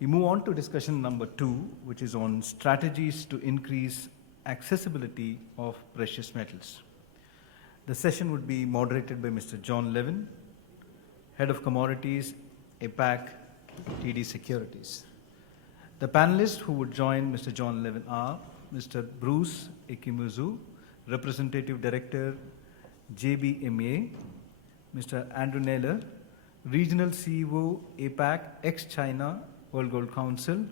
We move on to discussion number 2, which is on strategies to increase accessibility of precious metals. The session would be moderated by Mr. John Levin, Head of Commodities, APAC, TD Securities. The panelists who would join Mr. John Levin are Mr. Bruce Ikimuzu, Representative Director, JBMA, Mr. Andrew Naylor, Regional CEO, APAC, ex-China, World Gold Council,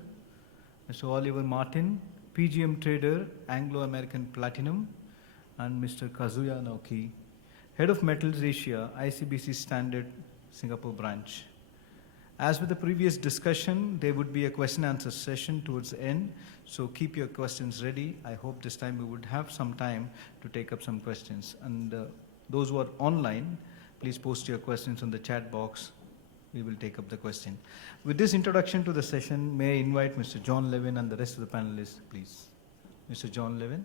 Mr. Oliver Martin, PGM Trader, Anglo-American Platinum, and Mr. Kazuya Naoki, Head of Metals Asia, ICBC Standard, Singapore branch. As with the previous discussion, there would be a question and answer session towards the end, so keep your questions ready. I hope this time we would have some time to take up some questions. And those who are online, please post your questions on the chat box. We will take up the question. With this introduction to the session, may I invite Mr. John Levin and the rest of the panelists, please. Mr. John Levin.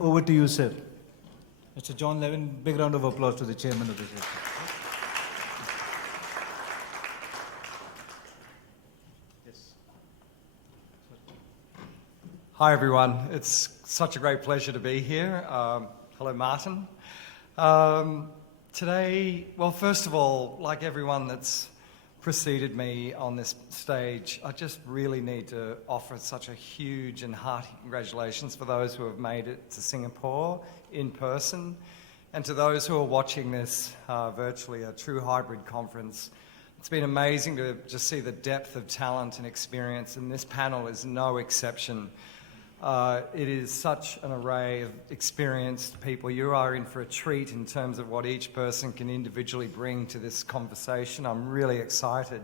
Over to you, sir. Mr. John Levin, big round of applause to the chairman of the session. Yes. Hi, everyone. It's such a great pleasure to be here. Hello, Martin. Today, well, first of all, like everyone that's preceded me on this stage, I just really need to offer such a huge and hearty congratulations for those who have made it to Singapore in person, and to those who are watching this virtually, a true hybrid conference. It's been amazing to just see the depth of talent and experience, and this panel is no exception. It is such an array of experienced people. You are in for a treat in terms of what each person can individually bring to this conversation. I'm really excited.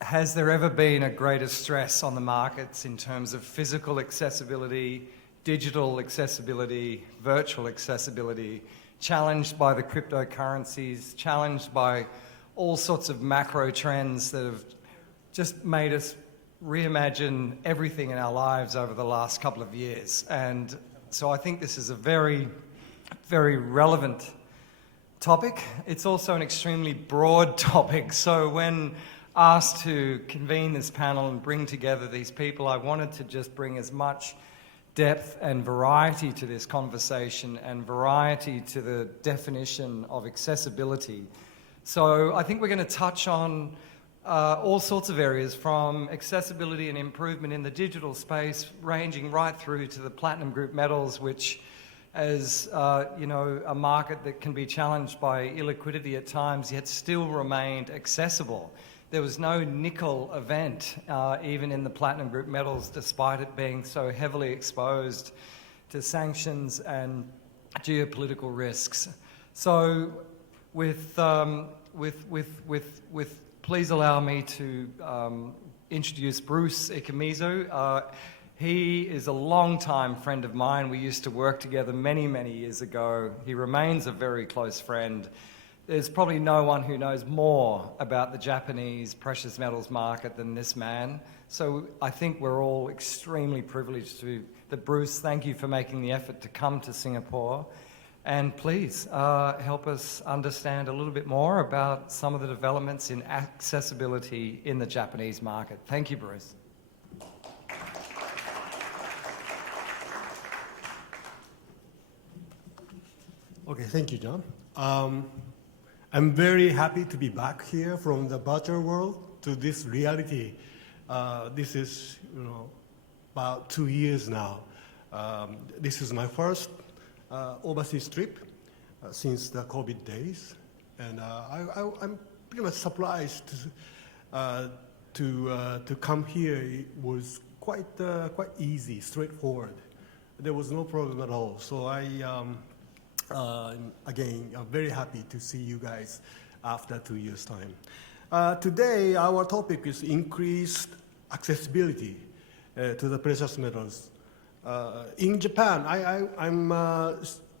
Has there ever been a greater stress on the markets in terms of physical accessibility, digital accessibility, virtual accessibility, challenged by the cryptocurrencies, challenged by all sorts of macro trends that have just made us reimagine everything in our lives over the last couple of years. And so I think this is a very, very relevant topic. It's also an extremely broad topic. So when asked to convene this panel and bring together these people, I wanted to just bring as much depth and variety to this conversation and variety to the definition of accessibility. So I think we're going to touch on all sorts of areas, from accessibility and improvement in the digital space, ranging right through to the platinum group metals, which as you know, a market that can be challenged by illiquidity at times, yet still remained accessible. There was no nickel event, even in the platinum group metals, despite it being so heavily exposed to sanctions and geopolitical risks. So please allow me to introduce Bruce Ikimuzu. He is a long-time friend of mine. We used to work together many, many years ago. He remains a very close friend. There's probably no one who knows more about the Japanese precious metals market than this man. So I think we're all extremely privileged that Bruce, thank you for making the effort to come to Singapore. And please help us understand a little bit more about some of the developments in accessibility in the Japanese market. Thank you, Bruce. Okay, thank you, John. I'm very happy to be back here from the virtual world to this reality. This is, about 2 years now. This is my first overseas trip since the COVID days, and I'm pretty much surprised to come here. It was quite easy, straightforward. There was no problem at all. So again, I'm very happy to see you guys after 2 years' time. Today, our topic is increased accessibility to the precious metals. In Japan,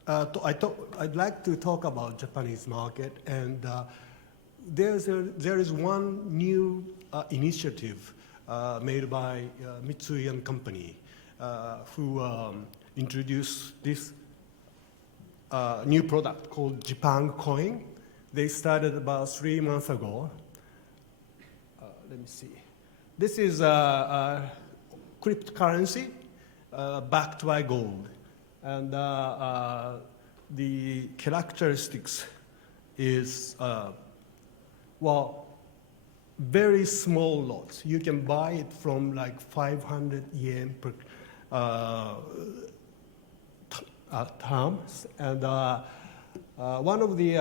I'd like to talk about Japanese market, and there is one new initiative made by Mitsui & Company, who introduced this new product called Japan Coin. They started about 3 months ago. Let me see. This is a cryptocurrency backed by gold. And the characteristics is, very small lots. You can buy it from like 500 yen per terms. And one of the,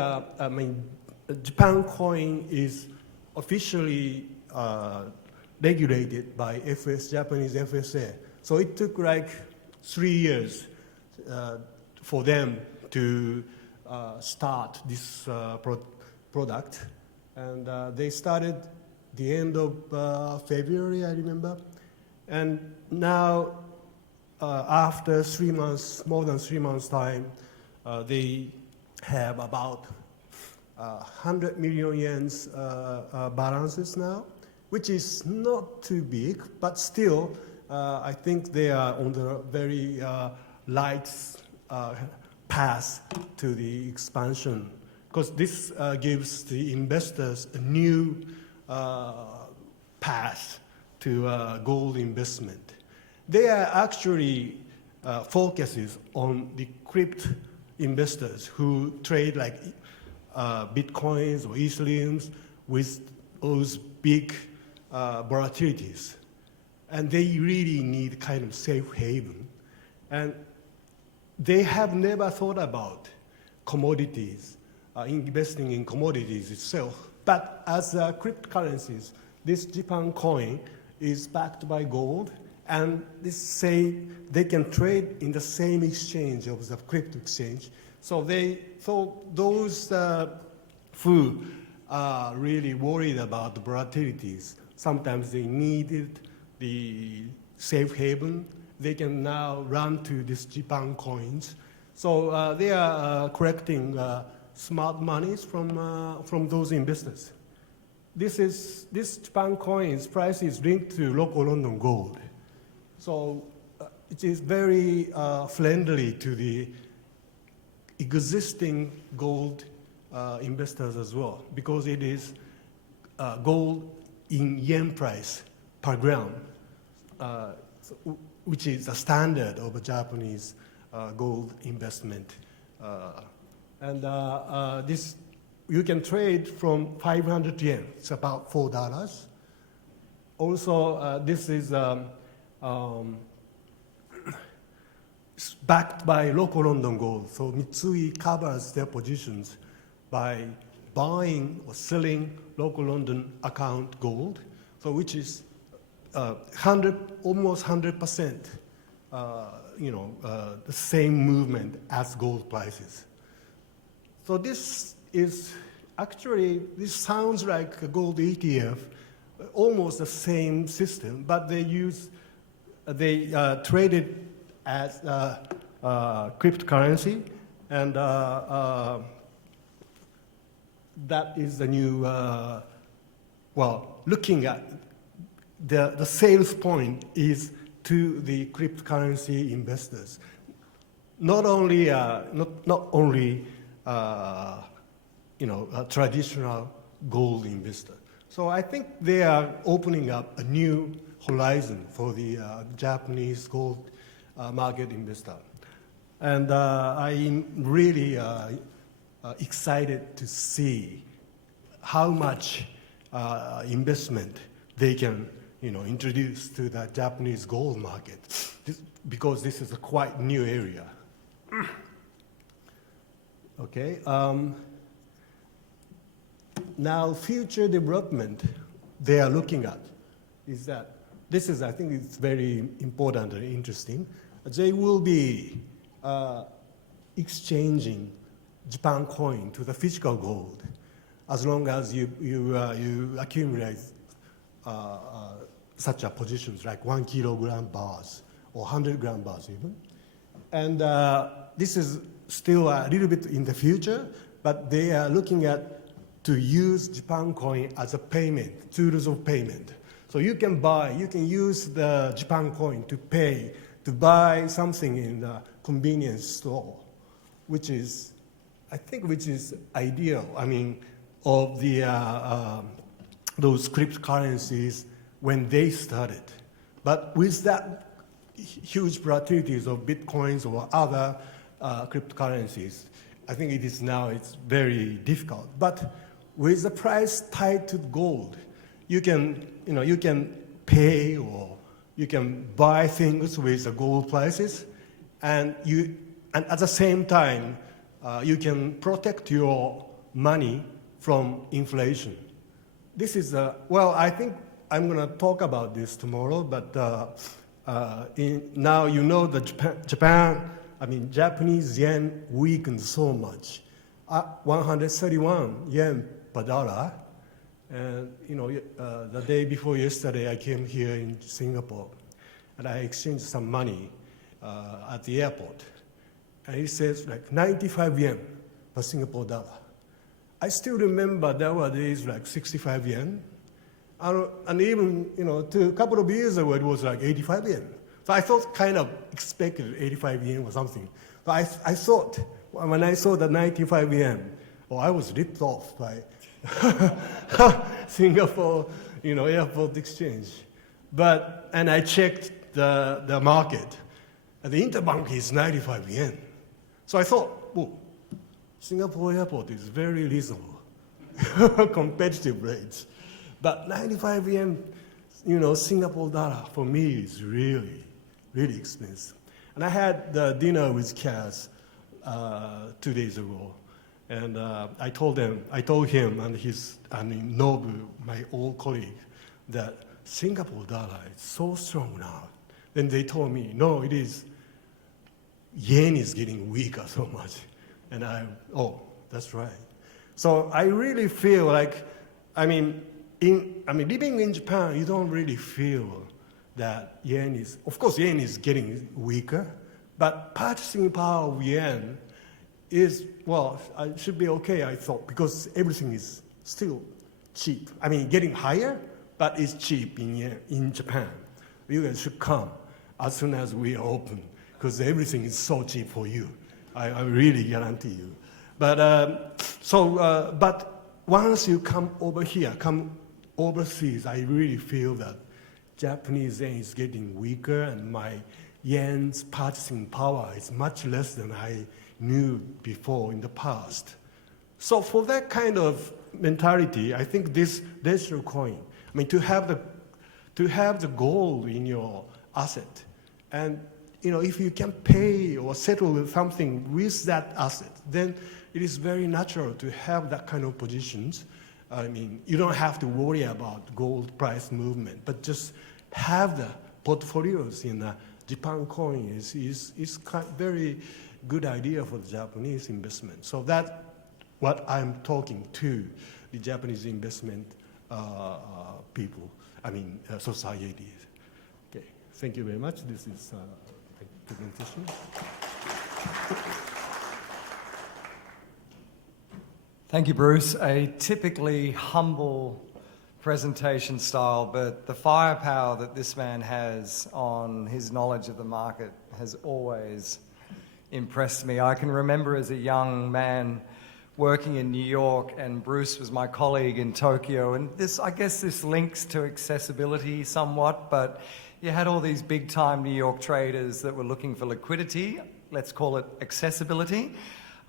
Japan Coin is officially regulated by Japanese FSA. So it took like 3 years for them to start this product. And they started the end of February, I remember. And now, after 3 months, more than 3 months' time, they have about 100 million yens balances now, which is not too big, but still, I think they are on the very light path to the expansion, because this gives the investors a new path to gold investment. They are actually focuses on the crypto investors who trade like Bitcoins or Ethereums with those big volatilities. And they really need kind of safe haven. And they have never thought about commodities, investing in commodities itself. But as cryptocurrencies, this Japan Coin is backed by gold, and this say they can trade in the same exchange of the crypto exchange. So they thought those who are really worried about the volatilities, sometimes they needed the safe haven. They can now run to these Japan Coins. So they are collecting smart monies from those investors. This Japan Coin's price is linked to local London gold. So it is very friendly to the existing gold investors as well, because it is gold in yen price per gram, which is a standard of a Japanese gold investment. And this, you can trade from 500 yen, it's about $4. Also, this is backed by local London gold. So Mitsui covers their positions by buying or selling local London account gold, so which is almost 100%, the same movement as gold prices. So this is actually, this sounds like a gold ETF, almost the same system, but they trade it as cryptocurrency, and that is the new, looking at the sales point is to the cryptocurrency investors. Not only a traditional gold investor. So I think they are opening up a new horizon for the Japanese gold market investor. And I'm really excited to see how much investment they can introduce to the Japanese gold market, because this is a quite new area. Okay. Now, future development they are looking at is that this is, I think, it's very important and interesting. They will be exchanging Japan Coin to the physical gold, as long as you accumulate such a positions like 1 kilogram bars or 100 gram bars even. And this is still a little bit in the future, but they are looking at to use Japan Coin as a payment, tools of payment. So you can use the Japan Coin to buy something in the convenience store which is ideal. I mean, of the those cryptocurrencies when they started. But with that huge volatilities of bitcoins or other cryptocurrencies, I think it's very difficult. But with the price tied to gold, you can pay or you can buy things with the gold prices, and at the same time, you can protect your money from inflation. This is I think I'm going to talk about this tomorrow, but now you know that Japanese yen weakened so much, 131 yen per dollar. And the day before yesterday, I came here in Singapore, and I exchanged some money at the airport, and it says like 95 yen per Singapore dollar. I still remember there were days like 65 yen, and even a couple of years ago it was like 85 yen. So I thought kind of expected 85 yen or something. But I thought when I saw the 95 yen, I was ripped off by Singapore, airport exchange. And I checked the market, and the interbank is 95 yen. So I thought, Singapore airport is very reasonable, competitive rates. But 95 yen, Singapore dollar for me is really, really expensive. And I had dinner with Kaz 2 days ago. And I told him and Nobu, my old colleague, that Singapore dollar is so strong now. Then they told me, no, it is, yen is getting weaker so much. And that's right. So I really feel like, living in Japan, you don't really feel that yen is getting weaker, but purchasing power of yen is, it should be okay, I thought, because everything is still cheap. Getting higher, but it's cheap in Japan. You guys should come as soon as we are open, because everything is so cheap for you. I really guarantee you. But once you come over here, come overseas, I really feel that Japanese yen is getting weaker, and my yen's purchasing power is much less than I knew before in the past. So for that kind of mentality, I think this digital coin, to have the gold in your asset, and if you can pay or settle something with that asset, then it is very natural to have that kind of positions. You don't have to worry about gold price movement, but just have the portfolios in Japan coin is very good idea for the Japanese investment. So that's what I'm talking to the Japanese investment people, society. Okay, thank you very much. This is the presentation. Thank you, Bruce. A typically humble presentation style, but the firepower that this man has on his knowledge of the market has always impressed me. I can remember as a young man working in New York, and Bruce was my colleague in Tokyo, and I guess this links to accessibility somewhat, but you had all these big-time New York traders that were looking for liquidity, let's call it accessibility.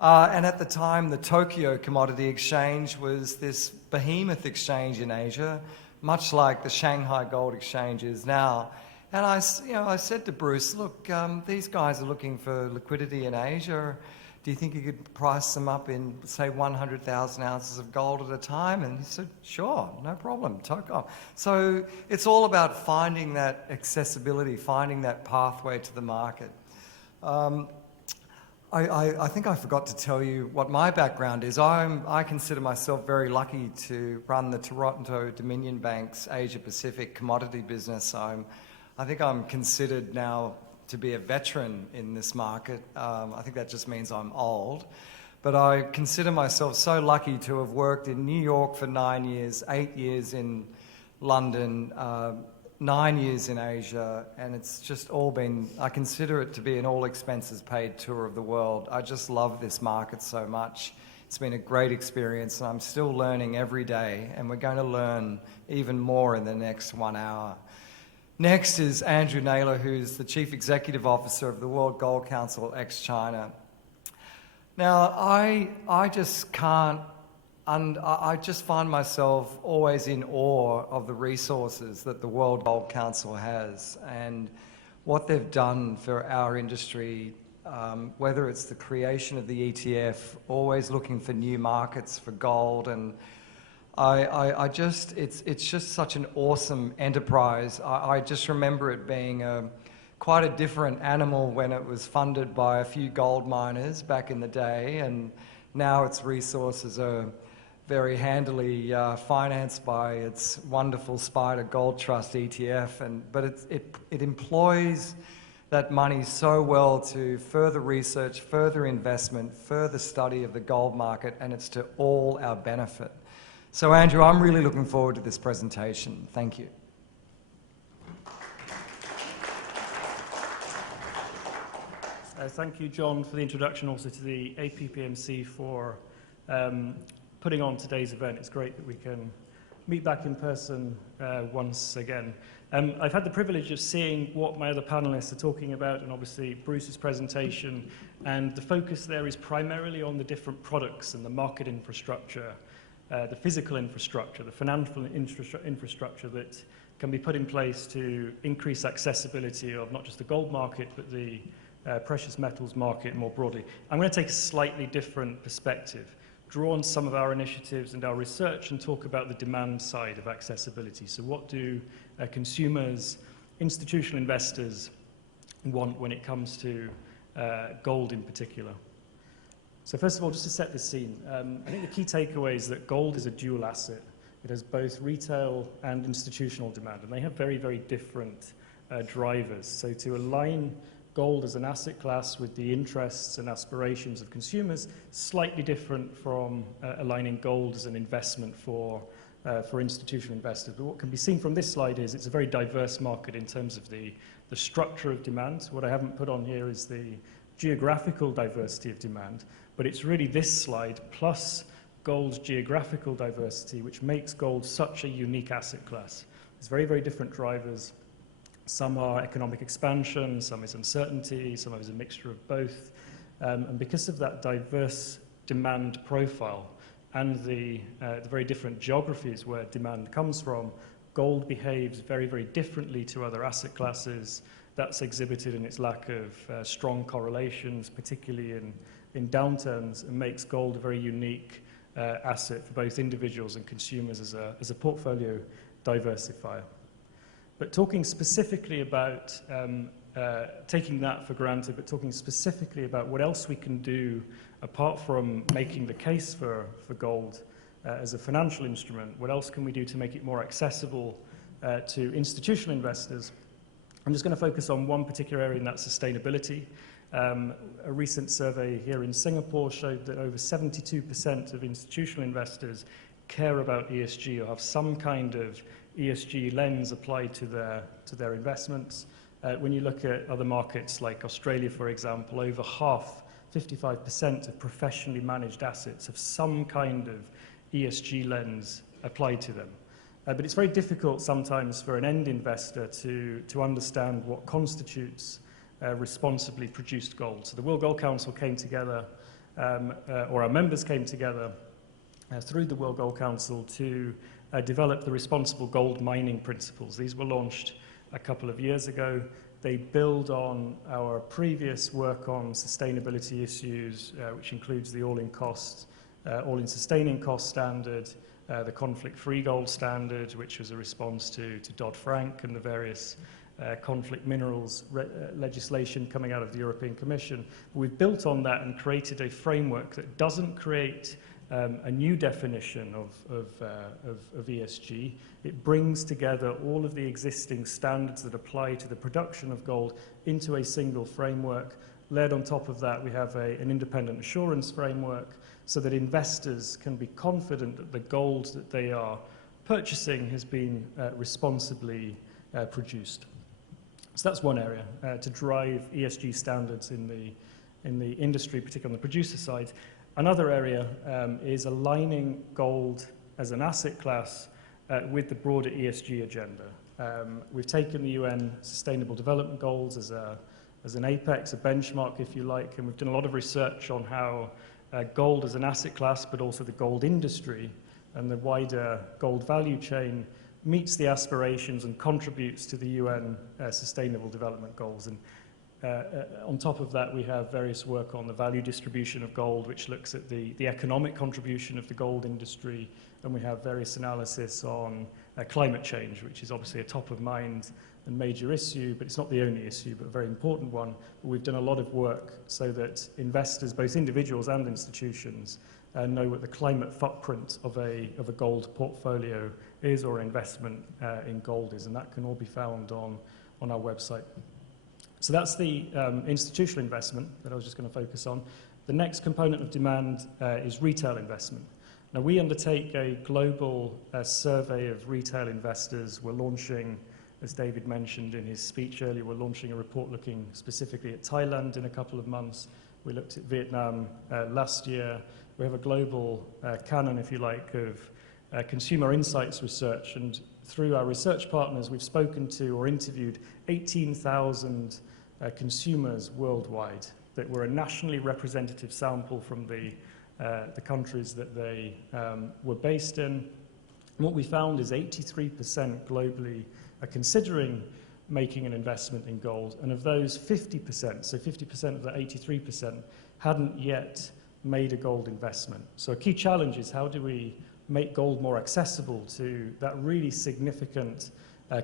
And at the time, the Tokyo Commodity Exchange was this behemoth exchange in Asia, much like the Shanghai Gold Exchange is now. And I said to Bruce, look, these guys are looking for liquidity in Asia. Do you think you could price them up in, say, 100,000 ounces of gold at a time? And he said, sure, no problem, Tokyo. So it's all about finding that accessibility, finding that pathway to the market. I think I forgot to tell you what my background is. I consider myself very lucky to run the Toronto Dominion Bank's Asia Pacific commodity business. I think I'm considered now to be a veteran in this market. I think that just means I'm old. But I consider myself so lucky to have worked in New York for 9 years, 8 years in London, 9 years in Asia, and it's just all been, I consider it to be an all expenses paid tour of the world. I just love this market so much. It's been a great experience, and I'm still learning every day, and we're going to learn even more in the next 1 hour. Next is Andrew Naylor, who's the Chief Executive Officer of the World Gold Council ex-China. Now, I just can't, and I just find myself always in awe of the resources that the World Gold Council has and what they've done for our industry, whether it's the creation of the ETF, always looking for new markets for gold, and it's just such an awesome enterprise. I just remember it being quite a different animal when it was funded by a few gold miners back in the day, and now its resources are very handily financed by its wonderful Spider Gold Trust ETF, but it employs that money so well to further research, further investment, further study of the gold market, and it's to all our benefit. So Andrew, I'm really looking forward to this presentation. Thank you. Thank you, John, for the introduction, also to the APPMC for putting on today's event. It's great that we can meet back in person once again. I've had the privilege of seeing what my other panelists are talking about, and obviously Bruce's presentation, and the focus there is primarily on the different products and the market infrastructure, the physical infrastructure, the financial infrastructure that can be put in place to increase accessibility of not just the gold market, but the precious metals market more broadly. I'm going to take a slightly different perspective, draw on some of our initiatives and our research, and talk about the demand side of accessibility. So what do consumers, institutional investors want when it comes to gold in particular? So first of all, just to set the scene, I think the key takeaway is that gold is a dual asset. It has both retail and institutional demand, and they have very, very different drivers. So to align gold as an asset class with the interests and aspirations of consumers, slightly different from aligning gold as an investment for institutional investors. But what can be seen from this slide is it's a very diverse market in terms of the structure of demand. What I haven't put on here is the geographical diversity of demand, but it's really this slide plus gold's geographical diversity which makes gold such a unique asset class. There's very, very different drivers. Some are economic expansion, some is uncertainty, some is a mixture of both. And because of that diverse demand profile and the very different geographies where demand comes from, gold behaves very, very differently to other asset classes. That's exhibited in its lack of strong correlations, particularly in downturns, and makes gold a very unique asset for both individuals and consumers as a portfolio diversifier. But talking specifically about, taking that for granted, but talking specifically about what else we can do apart from making the case for gold as a financial instrument, what else can we do to make it more accessible to institutional investors? I'm just going to focus on one particular area, and that's sustainability. A recent survey here in Singapore showed that over 72% of institutional investors care about ESG or have some kind of ESG lens applied to their investments. When you look at other markets like Australia, for example, over half, 55% of professionally managed assets have some kind of ESG lens applied to them. But it's very difficult sometimes for an end investor to understand what constitutes responsibly produced gold. So the World Gold Council came together, or our members came together through the World Gold Council to develop the responsible gold mining principles. These were launched a couple of years ago. They build on our previous work on sustainability issues, which includes the all-in sustaining cost standard, the conflict-free gold standard, which was a response to Dodd-Frank and the various conflict minerals legislation coming out of the European Commission. We've built on that and created a framework that doesn't create a new definition of ESG. It brings together all of the existing standards that apply to the production of gold into a single framework. Layered on top of that, we have an independent assurance framework so that investors can be confident that the gold that they are purchasing has been responsibly produced. So that's one area, to drive ESG standards in the industry, particularly on the producer side. Another area is aligning gold as an asset class with the broader ESG agenda. We've taken the UN Sustainable Development Goals as an apex, a benchmark, if you like, and we've done a lot of research on how gold as an asset class, but also the gold industry and the wider gold value chain meets the aspirations and contributes to the UN Sustainable Development Goals. And on top of that, we have various work on the value distribution of gold, which looks at the economic contribution of the gold industry, and we have various analysis on climate change, which is obviously a top of mind and major issue, but it's not the only issue, but a very important one. But we've done a lot of work so that investors, both individuals and institutions, know what the climate footprint of a gold portfolio is or investment in gold is, and that can all be found on our website. So that's the institutional investment that I was just going to focus on. The next component of demand is retail investment. Now, we undertake a global survey of retail investors. We're launching, as David mentioned in his speech earlier, we're launching a report looking specifically at Thailand in a couple of months. We looked at Vietnam last year. We have a global canon, if you like, of consumer insights research, and through our research partners, we've spoken to or interviewed 18,000 consumers worldwide that were a nationally representative sample from the countries that they were based in. And what we found is 83% globally are considering making an investment in gold, and of those 50%, so 50% of the 83%, hadn't yet made a gold investment. So a key challenge is how do we make gold more accessible to that really significant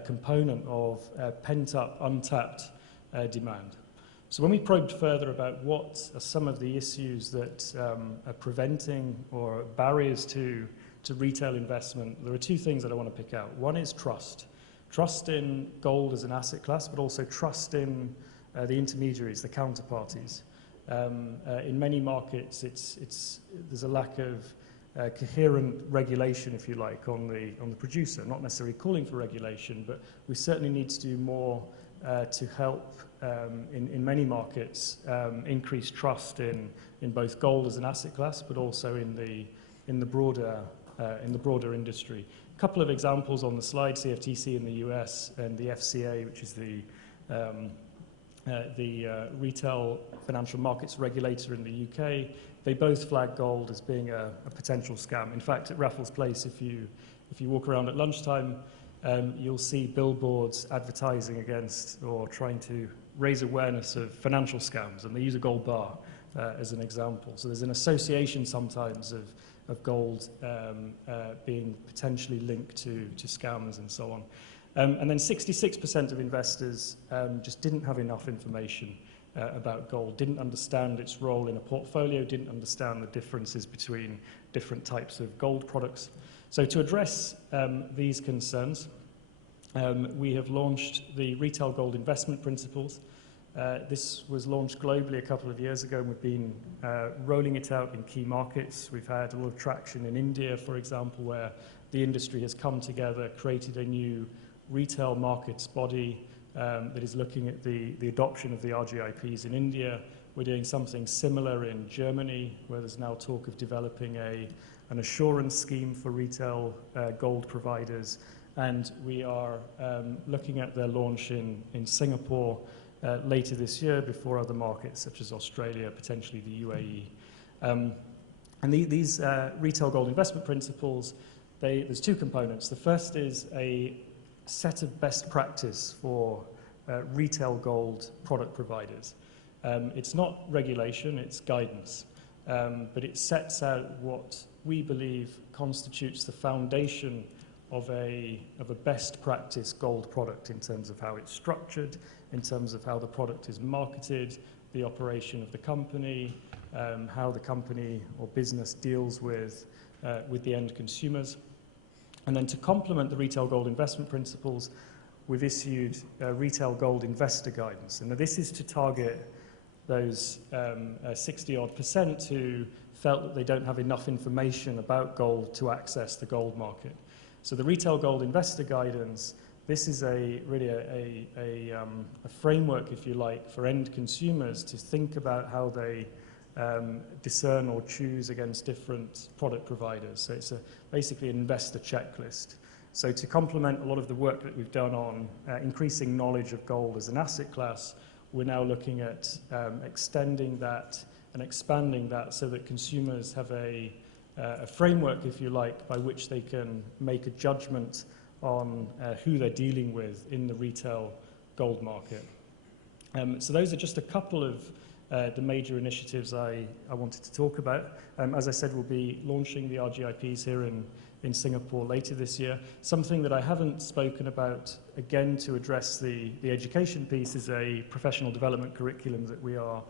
component of pent-up, untapped demand. So when we probed further about what are some of the issues that are preventing or barriers to retail investment, there are two things that I want to pick out. One is trust. Trust in gold as an asset class, but also trust in the intermediaries, the counterparties. In many markets, there's a lack of coherent regulation, if you like, on the producer. Not necessarily calling for regulation, but we certainly need to do more to help in many markets increase trust in both gold as an asset class, but also in the broader industry. A couple of examples on the slide: CFTC in the US and the FCA, which is the retail financial markets regulator in the UK. They both flag gold as being a potential scam. In fact, at Raffles Place, if you walk around at lunchtime, you'll see billboards advertising against or trying to raise awareness of financial scams, and they use a gold bar as an example. So there's an association sometimes of gold being potentially linked to scams and so on. And then 66% of investors just didn't have enough information about gold, didn't understand its role in a portfolio, didn't understand the differences between different types of gold products. So to address these concerns, we have launched the Retail Gold Investment Principles. This was launched globally a couple of years ago, and we've been rolling it out in key markets. We've had a lot of traction in India, for example, where the industry has come together, created a new retail markets body that is looking at the adoption of the RGIPs in India. We're doing something similar in Germany, where there's now talk of developing an assurance scheme for retail gold providers. And we are looking at their launch in Singapore later this year before other markets such as Australia, potentially the UAE. And these retail gold investment principles, there's two components. The first is a set of best practice for retail gold product providers. It's not regulation, it's guidance, but it sets out what we believe constitutes the foundation of a best practice gold product in terms of how it's structured, in terms of how the product is marketed, the operation of the company, how the company or business deals with the end consumers. And then to complement the retail gold investment principles, we've issued retail gold investor guidance. And this is to target those 60-odd% who felt that they don't have enough information about gold to access the gold market. So the retail gold investor guidance this is really a framework, if you like, for end consumers to think about how they discern or choose against different product providers. So it's basically an investor checklist. So to complement a lot of the work that we've done on increasing knowledge of gold as an asset class, we're now looking at extending that and expanding that so that consumers have a framework, if you like, by which they can make a judgment on who they're dealing with in the retail gold market. So those are just a couple of the major initiatives I wanted to talk about. As I said, we'll be launching the RGIPs here in Singapore later this year. Something that I haven't spoken about, again, to address the education piece, is a professional development curriculum that we are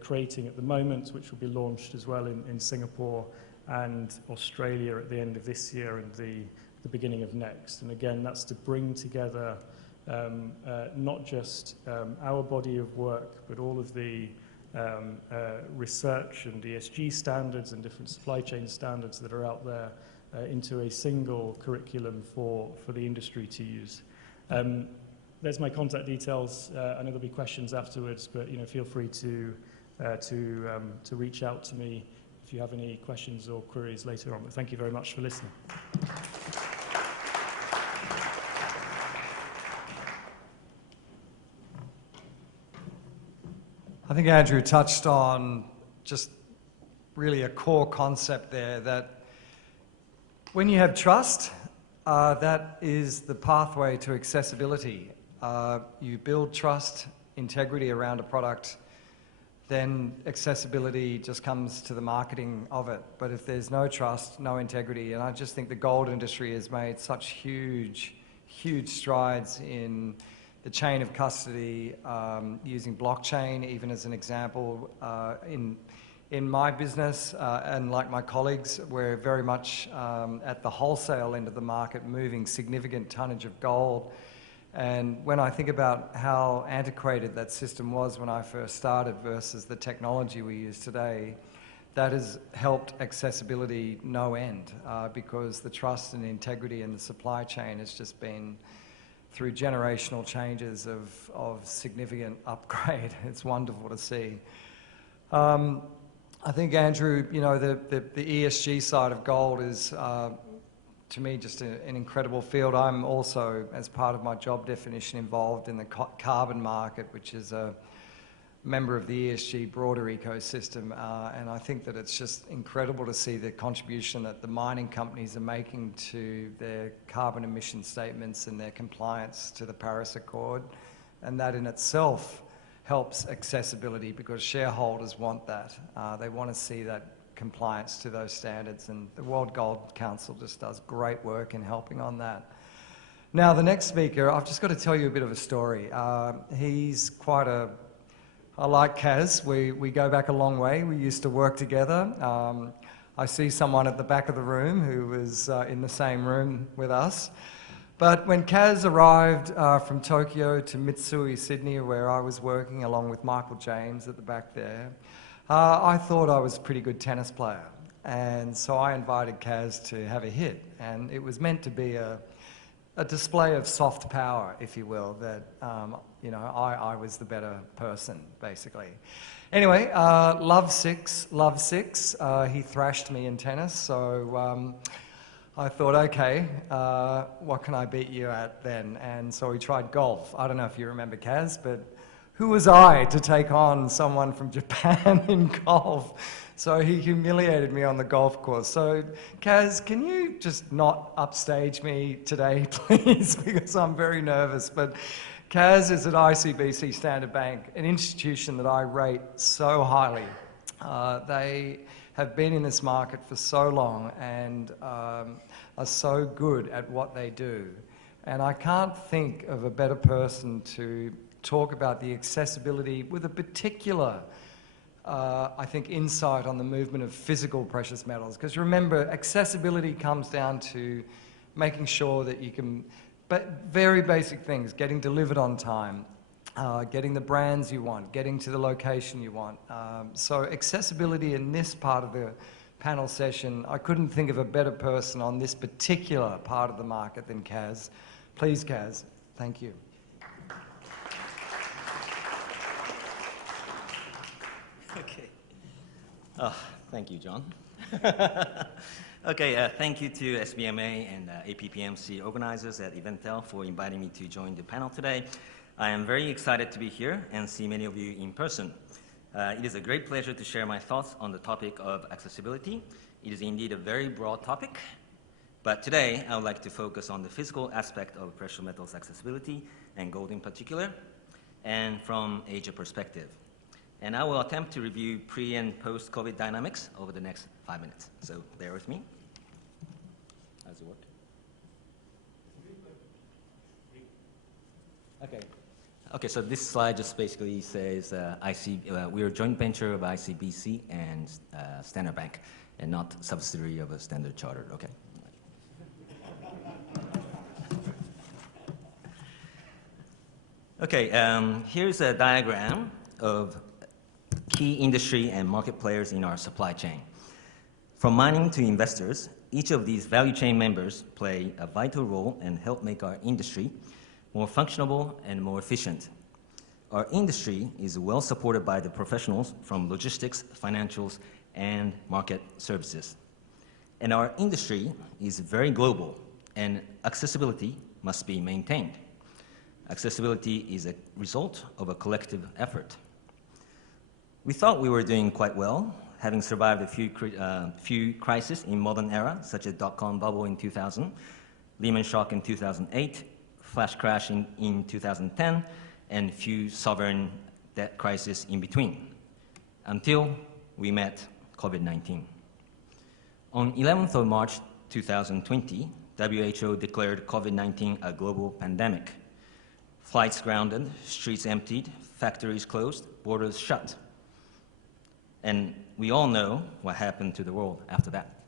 creating at the moment, which will be launched as well in Singapore and Australia at the end of this year and the beginning of next. And again, that's to bring together not just our body of work, but all of the research and ESG standards and different supply chain standards that are out there into a single curriculum for the industry to use. There's my contact details. I know there'll be questions afterwards, but feel free to reach out to me if you have any questions or queries later on. But thank you very much for listening. I think Andrew touched on just really a core concept there, that when you have trust, that is the pathway to accessibility. You build trust, integrity around a product, then accessibility just comes to the marketing of it. But if there's no trust, no integrity, and I just think the gold industry has made such huge, huge strides in the chain of custody, using blockchain even as an example. In my business, and like my colleagues, we're very much at the wholesale end of the market, moving significant tonnage of gold. And when I think about how antiquated that system was when I first started versus the technology we use today, that has helped accessibility no end, because the trust and integrity in the supply chain has just been through generational changes of significant upgrade. It's wonderful to see. I think, Andrew, the ESG side of gold is, to me, just an incredible field. I'm also, as part of my job definition, involved in the carbon market, which is a member of the ESG broader ecosystem. And I think that it's just incredible to see the contribution that the mining companies are making to their carbon emission statements and their compliance to the Paris Accord. And that in itself helps accessibility, because shareholders want that. They want to see that compliance to those standards, and the World Gold Council just does great work in helping on that. Now, the next speaker, I've just got to tell you a bit of a story. He's quite I like Kaz. We go back a long way. We used to work together. I see someone at the back of the room who was in the same room with us. But when Kaz arrived from Tokyo to Mitsui, Sydney, where I was working along with Michael James at the back there, I thought I was a pretty good tennis player. And so I invited Kaz to have a hit. And it was meant to be a display of soft power, if you will, that, I was the better person, basically. Anyway, love six. He thrashed me in tennis, so I thought, okay, what can I beat you at then? And so we tried golf. I don't know if you remember, Kaz, but who was I to take on someone from Japan in golf? So he humiliated me on the golf course. So, Kaz, can you just not upstage me today, please? Because I'm very nervous. But Kaz is at ICBC Standard Bank, an institution that I rate so highly. They have been in this market for so long and are so good at what they do. And I can't think of a better person to talk about the accessibility with a particular I think, insight on the movement of physical precious metals. Because remember, accessibility comes down to making sure that you can, but very basic things, getting delivered on time, getting the brands you want, getting to the location you want. So accessibility in this part of the panel session, I couldn't think of a better person on this particular part of the market than Kaz. Please Please, Kaz. Thank you. Okay. Oh, thank you, John. Okay, thank you to SBMA and APPMC organizers at Eventel for inviting me to join the panel today. I am very excited to be here and see many of you in person. It is a great pleasure to share my thoughts on the topic of accessibility. It is indeed a very broad topic, but today I would like to focus on the physical aspect of precious metals accessibility, and gold in particular, and from Asia perspective. And I will attempt to review pre- and post-COVID dynamics over the next 5 minutes. So bear with me. How does it work? Okay, so this slide just basically says we're a joint venture of ICBC and Standard Bank, and not subsidiary of a Standard Chartered, okay? Okay, here's a diagram of key industry and market players in our supply chain. From mining to investors, each of these value chain members play a vital role and help make our industry more functional and more efficient. Our industry is well supported by the professionals from logistics, financials, and market services. And our industry is very global, and accessibility must be maintained. Accessibility is a result of a collective effort. We thought we were doing quite well, having survived a few crises in modern era, such as dot-com bubble in 2000, Lehman shock in 2008, flash crash in 2010, and few sovereign debt crises in between, until we met COVID-19. On 11th of March 2020, WHO declared COVID-19 a global pandemic. Flights grounded, streets emptied, factories closed, borders shut. And we all know what happened to the world after that.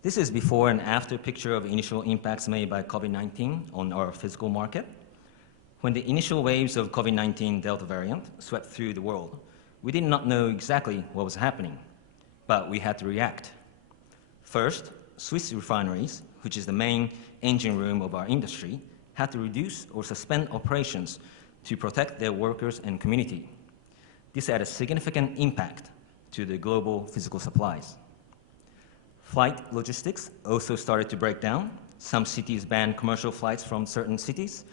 This is before and after picture of initial impacts made by COVID-19 on our physical market. When the initial waves of COVID-19 Delta variant swept through the world, we did not know exactly what was happening, but we had to react. First, Swiss refineries, which is the main engine room of our industry, had to reduce or suspend operations to protect their workers and community. This had a significant impact to the global physical supplies. Flight logistics also started to break down. Some cities banned commercial flights from certain cities.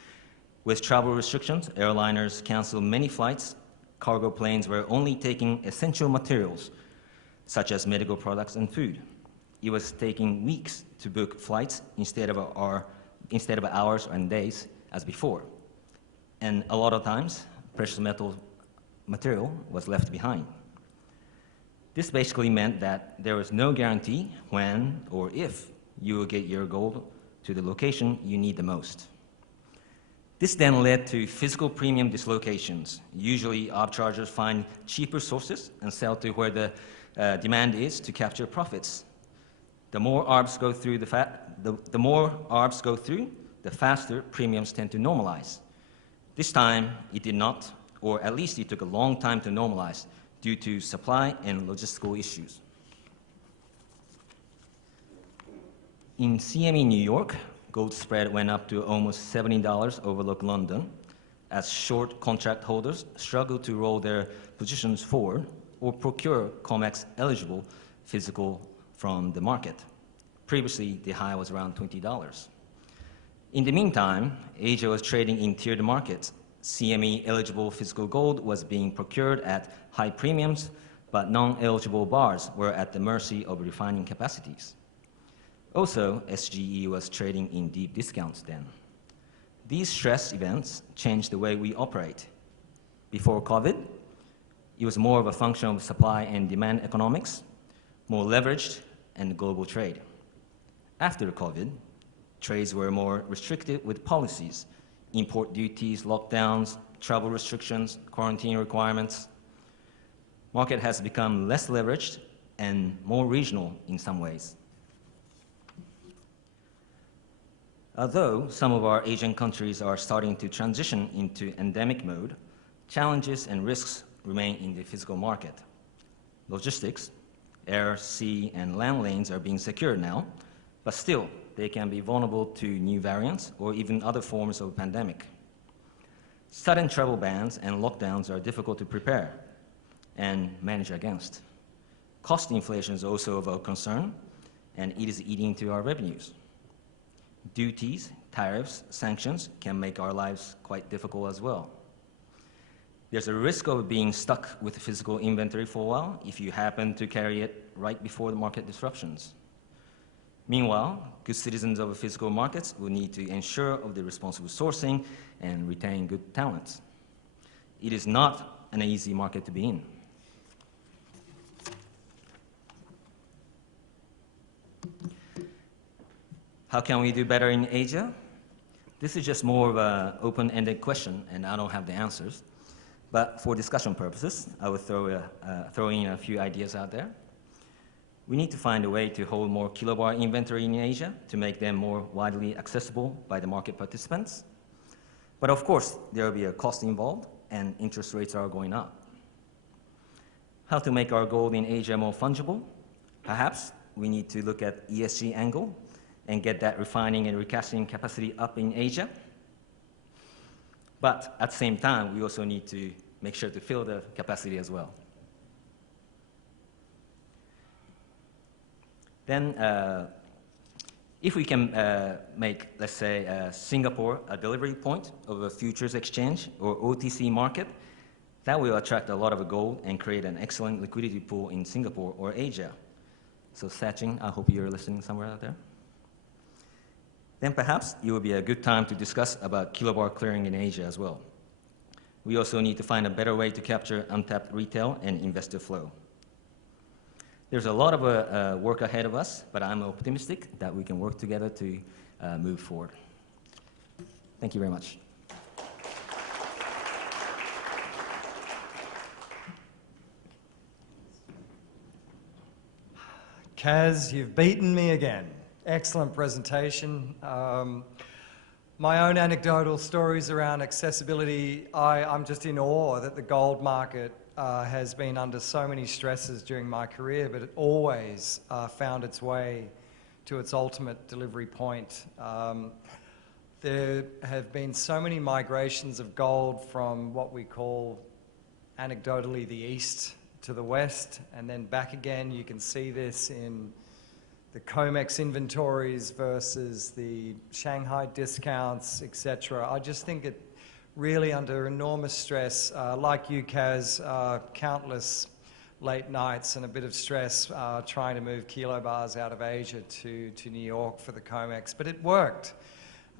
With travel restrictions, airliners canceled many flights. Cargo planes were only taking essential materials, such as medical products and food. It was taking weeks to book flights instead of hours and days as before. And a lot of times, precious material was left behind. This basically meant that there was no guarantee when or if you will get your gold to the location you need the most. This then led to physical premium dislocations. Usually, arbitrageurs find cheaper sources and sell to where the demand is to capture profits. The more arbs go through, the faster premiums tend to normalize. This time, it did not, or at least it took a long time to normalize due to supply and logistical issues. In CME New York, gold spread went up to almost $70 over London as short contract holders struggled to roll their positions forward or procure COMEX eligible physical from the market. Previously, the high was around $20. In the meantime, Asia was trading in tiered markets. CME eligible physical gold was being procured at high premiums, but non-eligible bars were at the mercy of refining capacities. Also, SGE was trading in deep discounts then. These stress events changed the way we operate. Before COVID, it was more of a function of supply and demand economics, more leveraged, and global trade. After COVID, trades were more restricted with policies, import duties, lockdowns, travel restrictions, quarantine requirements. Market has become less leveraged and more regional in some ways. Although some of our Asian countries are starting to transition into endemic mode, challenges and risks remain in the physical market. Logistics, air, sea, and land lanes are being secured now, but still, they can be vulnerable to new variants or even other forms of pandemic. Sudden travel bans and lockdowns are difficult to prepare and manage against. Cost inflation is also of our concern, and it is eating into our revenues. Duties, tariffs, sanctions can make our lives quite difficult as well. There's a risk of being stuck with physical inventory for a while if you happen to carry it right before the market disruptions. Meanwhile, good citizens of physical markets will need to ensure of the responsible sourcing and retain good talents. It is not an easy market to be in. How can we do better in Asia? This is just more of an open-ended question, and I don't have the answers. But for discussion purposes, I will throw in a few ideas out there. We need to find a way to hold more kilobar inventory in Asia to make them more widely accessible by the market participants. But of course, there will be a cost involved, and interest rates are going up. How to make our gold in Asia more fungible? Perhaps we need to look at ESG angle and get that refining and recasting capacity up in Asia. But at the same time, we also need to make sure to fill the capacity as well. Then, if we can make, let's say, Singapore a delivery point of a futures exchange or OTC market, that will attract a lot of gold and create an excellent liquidity pool in Singapore or Asia. So Sachin, I hope you're listening somewhere out there. Then perhaps it will be a good time to discuss about kilobar clearing in Asia as well. We also need to find a better way to capture untapped retail and investor flow. There's a lot of work ahead of us, but I'm optimistic that we can work together to move forward. Thank you very much. Kaz, you've beaten me again. Excellent presentation. My own anecdotal stories around accessibility, I'm just in awe that the gold market has been under so many stresses during my career, but it always found its way to its ultimate delivery point. There have been so many migrations of gold from what we call anecdotally the east to the west, and then back again. You can see this in the COMEX inventories versus the Shanghai discounts, etc. I just think it really under enormous stress, like you, Kaz, countless late nights and a bit of stress trying to move kilobars out of Asia to New York for the COMEX, but it worked.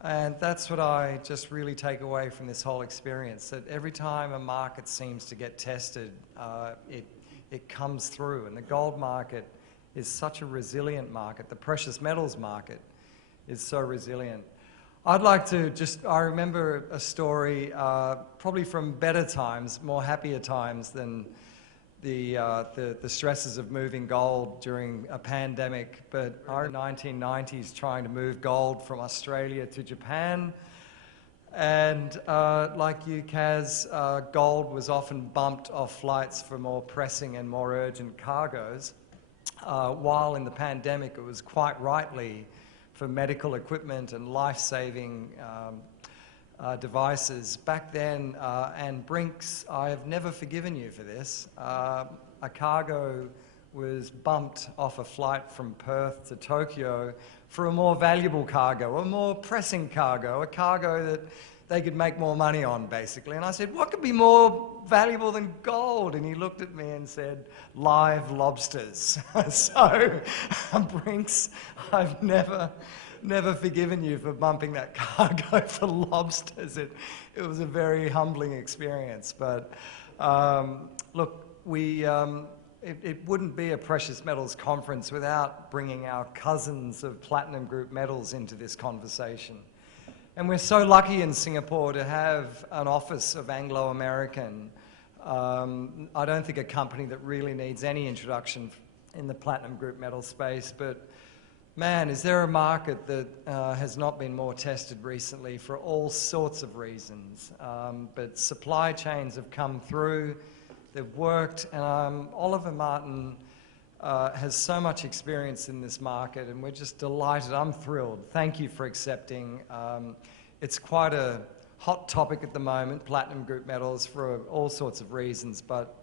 And that's what I just really take away from this whole experience, that every time a market seems to get tested, it comes through. And the gold market is such a resilient market. The precious metals market is so resilient. I'd like to I remember a story, probably from better times, more happier times than the stresses of moving gold during a pandemic, but our 1990s trying to move gold from Australia to Japan. And like you, Kaz, gold was often bumped off flights for more pressing and more urgent cargoes, while in the pandemic it was quite rightly for medical equipment and life-saving devices. Back then, and Brinks, I have never forgiven you for this, a cargo was bumped off a flight from Perth to Tokyo for a more valuable cargo, a more pressing cargo, a cargo that they could make more money on, basically. And I said, what could be more valuable than gold? And he looked at me and said, live lobsters. So, Brinks, I've never forgiven you for bumping that cargo for lobsters. It was a very humbling experience. But look, it wouldn't be a precious metals conference without bringing our cousins of Platinum Group Metals into this conversation. And we're so lucky in Singapore to have an office of Anglo American. I don't think a company that really needs any introduction in the Platinum Group Metal space, but man, is there a market that has not been more tested recently for all sorts of reasons. But supply chains have come through, they've worked, and Oliver Martin has so much experience in this market, and we're just delighted. I'm thrilled. Thank you for accepting. It's quite a hot topic at the moment, platinum group metals, for all sorts of reasons, but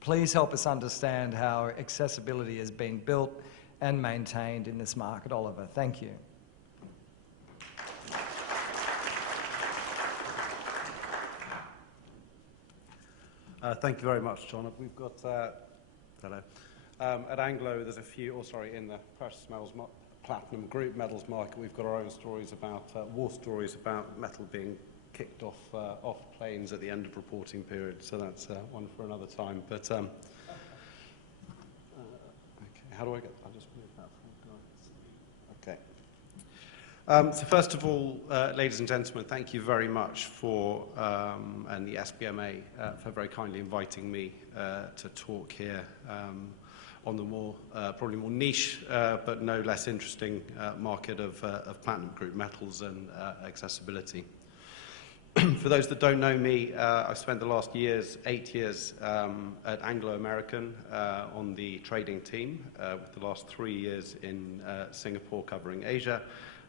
please help us understand how accessibility has been built and maintained in this market, Oliver. Thank you. Thank you very much, John. We've got, hello. At Anglo, there's a few, in the precious metals, platinum group metals market, we've got our own stories about, war stories about metal being kicked off planes at the end of reporting period. So that's one for another time. But, okay, how do I get, I'll just move that forward. Okay. So first of all, ladies and gentlemen, thank you very much for, and the SBMA, for very kindly inviting me to talk here on the more, probably more niche, but no less interesting market of platinum group metals and accessibility. For those that don't know me, I've spent the last 8 years at Anglo American on the trading team, with the last 3 years in Singapore covering Asia,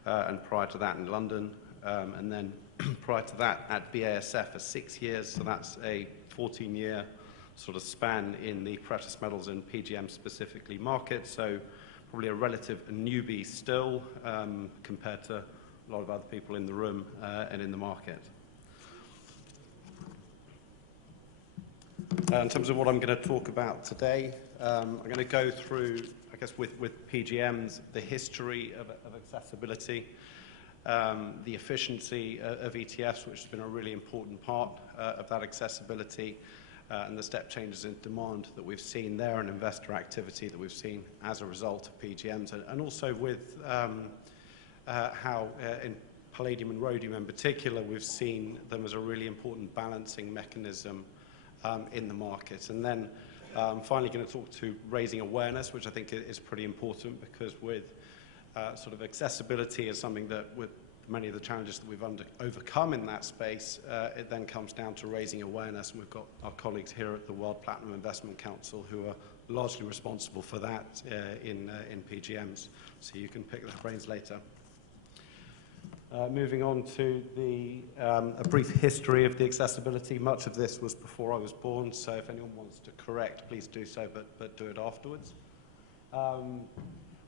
and prior to that in London, and then prior to that at BASF for 6 years, so that's a 14-year sort of span in the precious metals and PGM specifically market, so probably a relative newbie still compared to a lot of other people in the room and in the market. In terms of what I'm going to talk about today, I'm going to go through, I guess, with PGMs, the history of accessibility, the efficiency of ETFs, which has been a really important part of that accessibility, and the step changes in demand that we've seen there and investor activity that we've seen as a result of PGMs, and also with how in palladium and rhodium in particular, we've seen them as a really important balancing mechanism in the market. And then finally going to talk to raising awareness, which I think is pretty important, because with sort of accessibility is something that with many of the challenges that we've overcome in that space, it then comes down to raising awareness, and we've got our colleagues here at the World Platinum Investment Council who are largely responsible for that in PGMs, so you can pick their brains later. Moving on to a brief history of the accessibility. Much of this was before I was born, so if anyone wants to correct, please do so, but do it afterwards.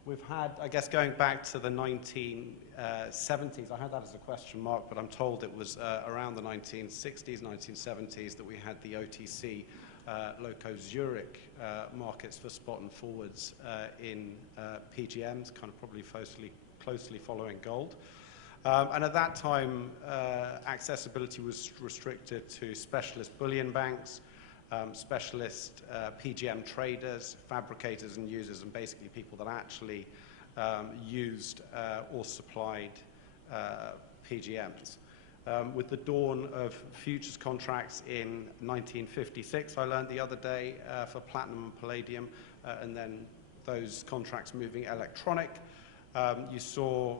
We've had, I guess, going back to the 1970s, I had that as a question mark, but I'm told it was around the 1960s, 1970s that we had the OTC Loco Zurich markets for spot and forwards in PGMs, kind of probably closely following gold. And at that time, accessibility was restricted to specialist bullion banks, specialist PGM traders, fabricators and users, and basically people that actually used or supplied PGMs. With the dawn of futures contracts in 1956, I learned the other day, for platinum and palladium, and then those contracts moving electronic, you saw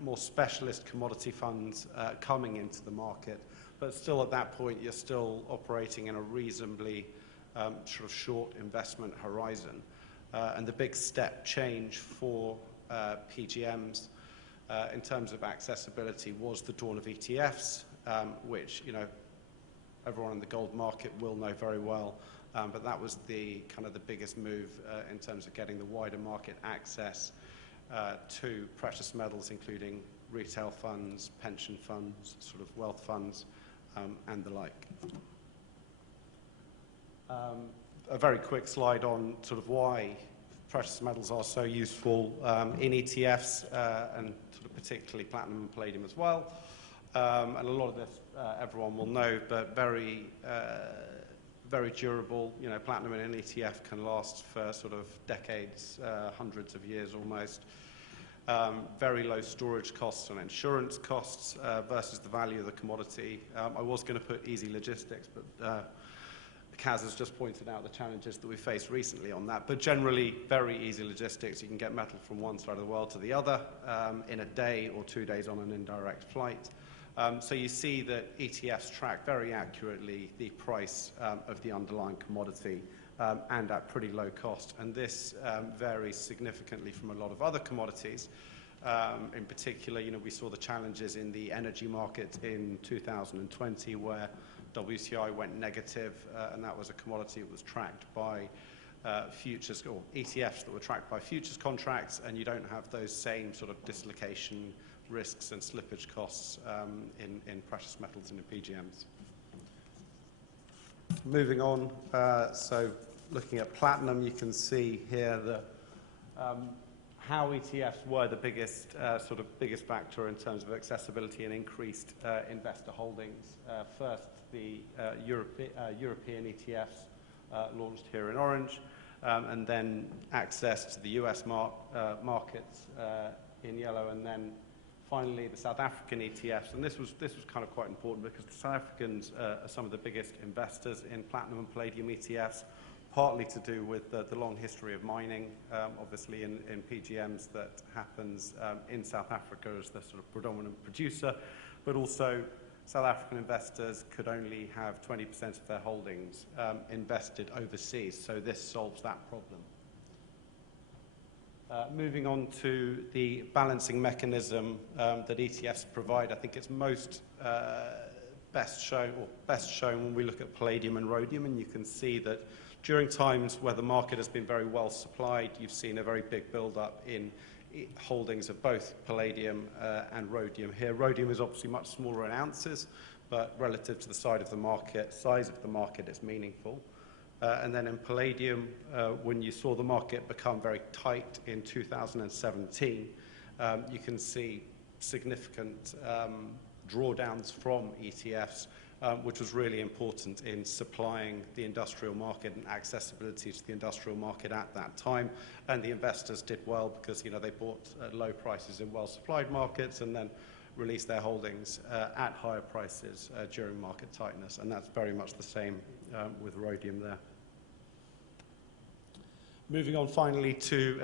more specialist commodity funds coming into the market. But still at that point, you're still operating in a reasonably sort of short investment horizon. And the big step change for PGMs in terms of accessibility was the dawn of ETFs, which, you know, everyone in the gold market will know very well. But that was the kind of the biggest move in terms of getting the wider market access to precious metals, including retail funds, pension funds, sort of wealth funds, and the like. A very quick slide on sort of why precious metals are so useful in ETFs, and sort of particularly platinum and palladium as well. And a lot of this everyone will know, but very durable. You know, platinum in an ETF can last for sort of decades, hundreds of years almost. Very low storage costs and insurance costs versus the value of the commodity. I was going to put easy logistics, but Kaz has just pointed out the challenges that we faced recently on that. But generally, very easy logistics. You can get metal from one side of the world to the other in a day or 2 days on an indirect flight. So you see that ETFs track very accurately the price of the underlying commodity and at pretty low cost. And this varies significantly from a lot of other commodities. In particular, we saw the challenges in the energy market in 2020 where WTI went negative, and that was a commodity that was tracked by futures or ETFs that were tracked by futures contracts, and you don't have those same sort of dislocation risks and slippage costs in precious metals and in PGMs. Moving on, so looking at platinum, you can see here how ETFs were the biggest factor in terms of accessibility and increased investor holdings. First, the European ETFs launched here in orange, and then access to the US markets in yellow, and then finally the South African ETFs. And this was kind of quite important because the South Africans are some of the biggest investors in platinum and palladium ETFs, partly to do with the long history of mining, obviously in PGMs that happens in South Africa as the sort of predominant producer, but also South African investors could only have 20% of their holdings invested overseas, so this solves that problem. Moving on to the balancing mechanism that ETFs provide, I think it's best shown when we look at palladium and rhodium, and you can see that during times where the market has been very well supplied, you've seen a very big build-up in holdings of both palladium and rhodium. Here, rhodium is obviously much smaller in ounces, but relative to the size of the market, it's meaningful. And then in palladium, when you saw the market become very tight in 2017, you can see significant drawdowns from ETFs, which was really important in supplying the industrial market and accessibility to the industrial market at that time. And the investors did well because they bought at low prices in well-supplied markets and then released their holdings at higher prices during market tightness. And that's very much the same with rhodium there. Moving on finally to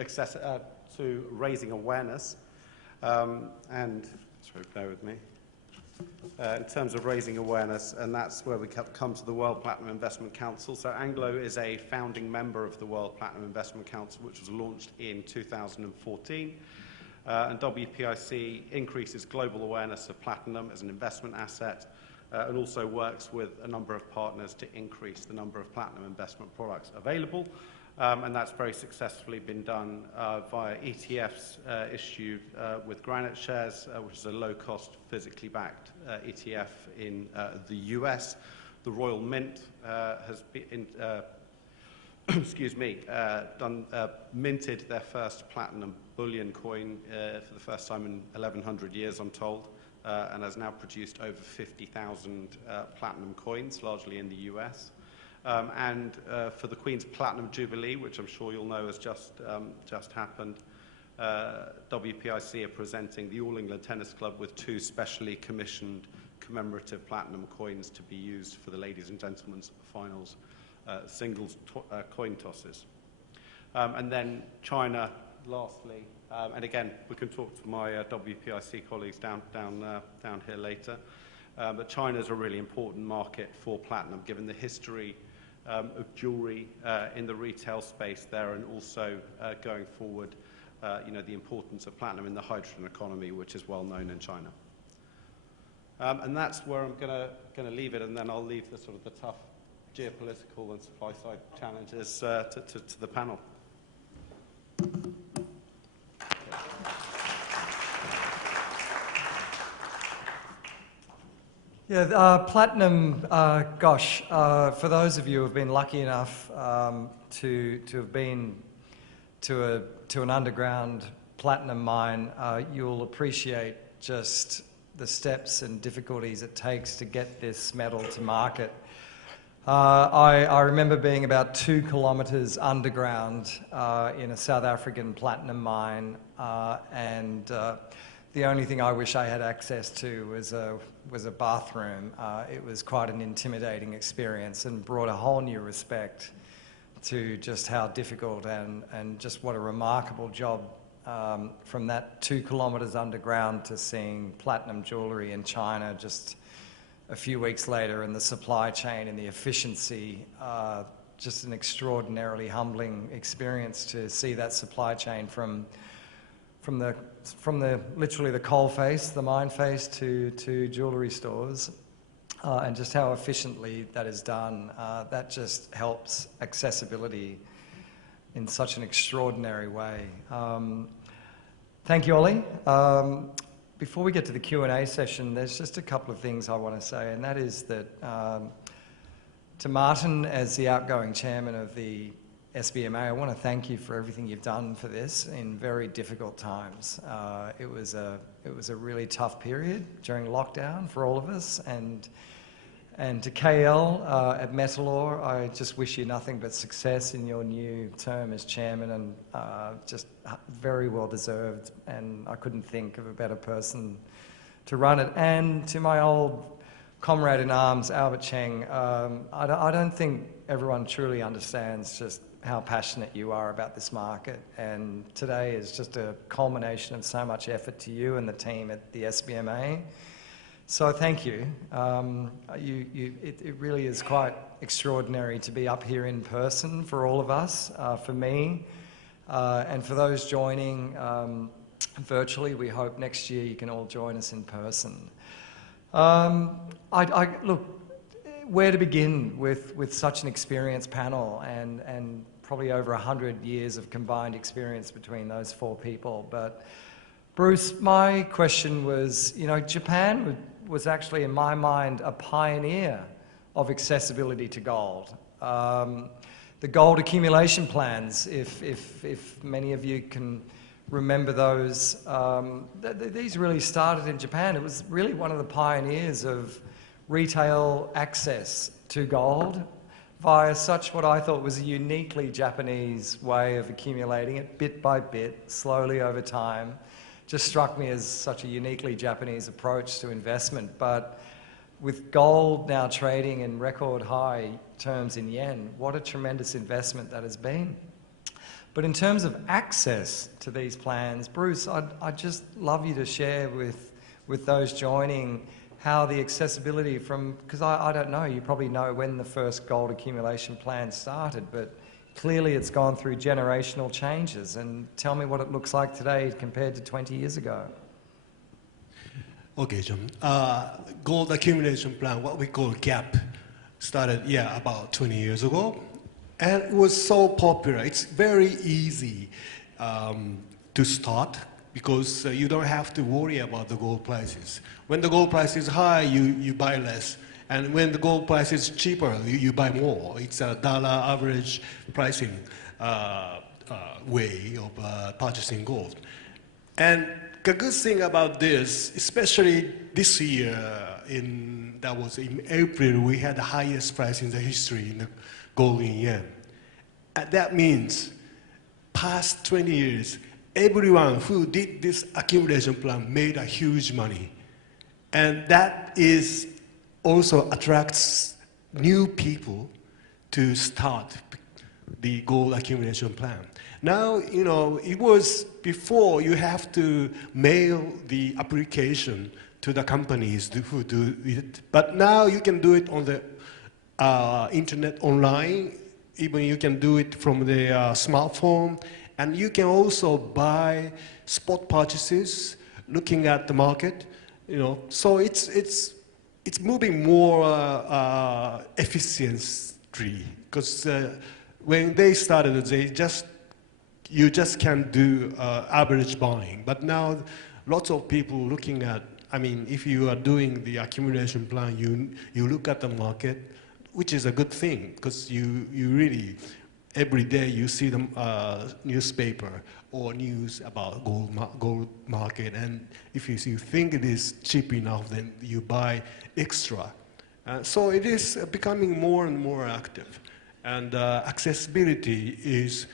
raising awareness, and sorry, bear with me. In terms of raising awareness, and that's where we come to the World Platinum Investment Council. So Anglo is a founding member of the World Platinum Investment Council, which was launched in 2014. And WPIC increases global awareness of platinum as an investment asset and also works with a number of partners to increase the number of platinum investment products available. And that's very successfully been done via ETFs issued with Granite Shares, which is a low-cost, physically backed ETF in the US. The Royal Mint has been, minted their first platinum bullion coin for the first time in 1100 years, I'm told, and has now produced over 50,000 platinum coins, largely in the US. And for the Queen's Platinum Jubilee, which I'm sure you'll know has just happened, WPIC are presenting the All England Tennis Club with 2 specially commissioned commemorative platinum coins to be used for the ladies and gentlemen's finals singles coin tosses. And then China, lastly, and again, we can talk to my WPIC colleagues down here later, but China is a really important market for platinum, given the history of jewelry in the retail space there, and also going forward, the importance of platinum in the hydrogen economy, which is well known in China. And that's where I'm going to leave it, and then I'll leave the sort of the tough geopolitical and supply side challenges to the panel. Yeah, platinum, for those of you who have been lucky enough to have been to an underground platinum mine, you'll appreciate just the steps and difficulties it takes to get this metal to market. I remember being about 2 kilometres underground in a South African platinum mine, and the only thing I wish I had access to was a bathroom. It was quite an intimidating experience and brought a whole new respect to just how difficult and just what a remarkable job from that 2 kilometres underground to seeing platinum jewellery in China just a few weeks later, and the supply chain and the efficiency just an extraordinarily humbling experience to see that supply chain from the literally the coal face, the mine face, to jewellery stores, and just how efficiently that is done. That just helps accessibility in such an extraordinary way. Thank you, Ollie. Before we get to the Q&A session, there's just a couple of things I want to say, and that is that to Martin, as the outgoing chairman of the SBMA, I want to thank you for everything you've done for this in very difficult times. It was a really tough period during lockdown for all of us, and to KL at Metalor, I just wish you nothing but success in your new term as chairman, and just very well deserved, and I couldn't think of a better person to run it. And to my old comrade in arms, Albert Cheng, I don't think everyone truly understands just how passionate you are about this market, and today is just a culmination of so much effort to you and the team at the SBMA. So thank you. It really is quite extraordinary to be up here in person for all of us, for me, and for those joining virtually. We hope next year you can all join us in person. Look, where to begin with such an experienced panel and probably over 100 years of combined experience between those four people. But Bruce, my question was, you know, Japan was actually, in my mind, a pioneer of accessibility to gold. The gold accumulation plans, if many of you can remember those, these really started in Japan. It was really one of the pioneers of retail access to gold via such what I thought was a uniquely Japanese way of accumulating it bit by bit, slowly over time. Just struck me as such a uniquely Japanese approach to investment. But with gold now trading in record high terms in yen, what a tremendous investment that has been. But in terms of access to these plans, Bruce, I'd just love you to share with those joining how the accessibility because I don't know, you probably know when the first gold accumulation plan started, but clearly it's gone through generational changes. And tell me what it looks like today compared to 20 years ago. Okay, John. Gold accumulation plan, what we call GAP, started, about 20 years ago. And it was so popular. It's very easy to start because you don't have to worry about the gold prices. When the gold price is high, you buy less. And when the gold price is cheaper, you buy more. It's a dollar average pricing way of purchasing gold. And the good thing about this, especially this year, that was in April, we had the highest price in the history in the gold in yen. And that means past 20 years, everyone who did this accumulation plan made a huge money. And that is also attracts new people to start the gold accumulation plan. Now, you know, it was before you have to mail the application to the companies who do it, but now you can do it on the internet online. Even you can do it from the smartphone, and you can also buy spot purchases, looking at the market. You know, so it's moving more efficiently, because when they started, you just can't do average buying. But now, lots of people looking at. I mean, if you are doing the accumulation plan, you look at the market, which is a good thing, because you really, every day you see the newspaper or news about gold market, and if you think it is cheap enough, then you buy extra. So it is becoming more and more active, and accessibility is,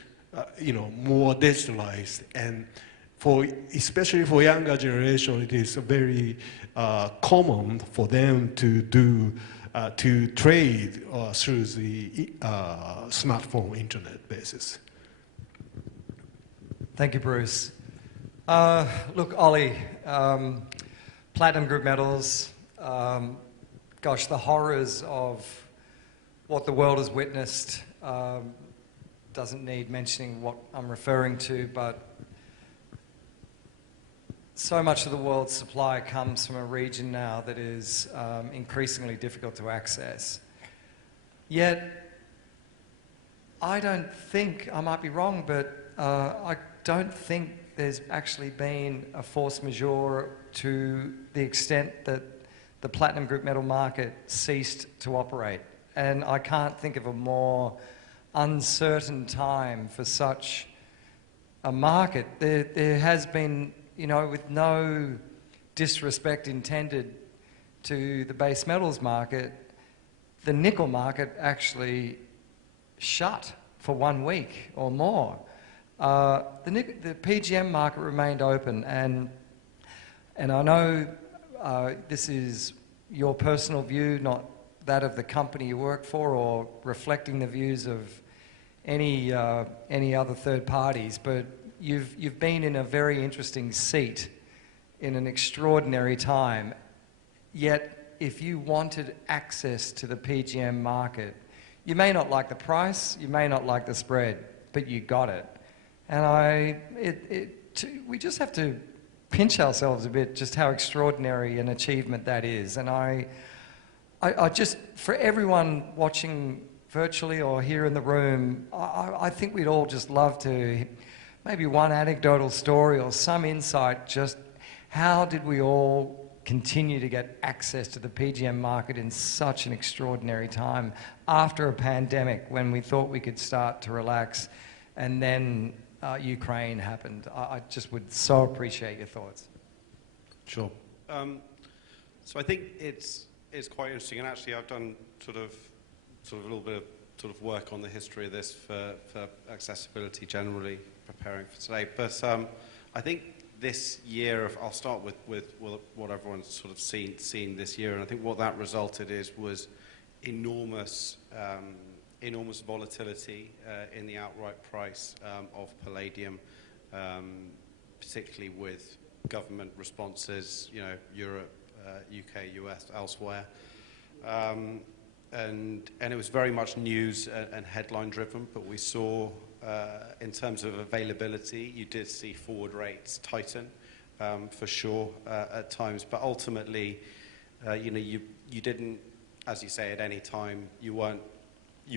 more digitalized, and especially for younger generation, it is very common for them to trade through the smartphone internet basis. Thank you, Bruce. Look, Ollie, platinum group metals, the horrors of what the world has witnessed doesn't need mentioning what I'm referring to, but so much of the world's supply comes from a region now that is increasingly difficult to access. Yet, I don't think, I might be wrong, but I don't think there's actually been a force majeure to the extent that the platinum group metal market ceased to operate. And I can't think of a more uncertain time for such a market. There has been, you know, with no disrespect intended to the base metals market, the nickel market actually shut for 1 week or more. The PGM market remained open, and I know this is your personal view, not that of the company you work for or reflecting the views of any other third parties, but you've been in a very interesting seat in an extraordinary time. Yet, if you wanted access to the PGM market, you may not like the price, you may not like the spread, but you got it. And we just have to pinch ourselves a bit just how extraordinary an achievement that is. And I just, for everyone watching virtually or here in the room, I think we'd all just love to, maybe one anecdotal story or some insight, just how did we all continue to get access to the PGM market in such an extraordinary time after a pandemic when we thought we could start to relax, and then Ukraine happened. I just would so appreciate your thoughts. Sure. So I think it's quite interesting, and actually I've done sort of a little bit of sort of work on the history of this for accessibility generally, preparing for today. But I think this year, I'll start with what everyone's sort of seen this year, and I think what that resulted was enormous volatility in the outright price of palladium, particularly with government responses, you know, Europe, UK, US, elsewhere. And it was very much news and headline driven, but we saw in terms of availability, you did see forward rates tighten for sure at times, but ultimately, you know, you didn't, as you say, at any time, you were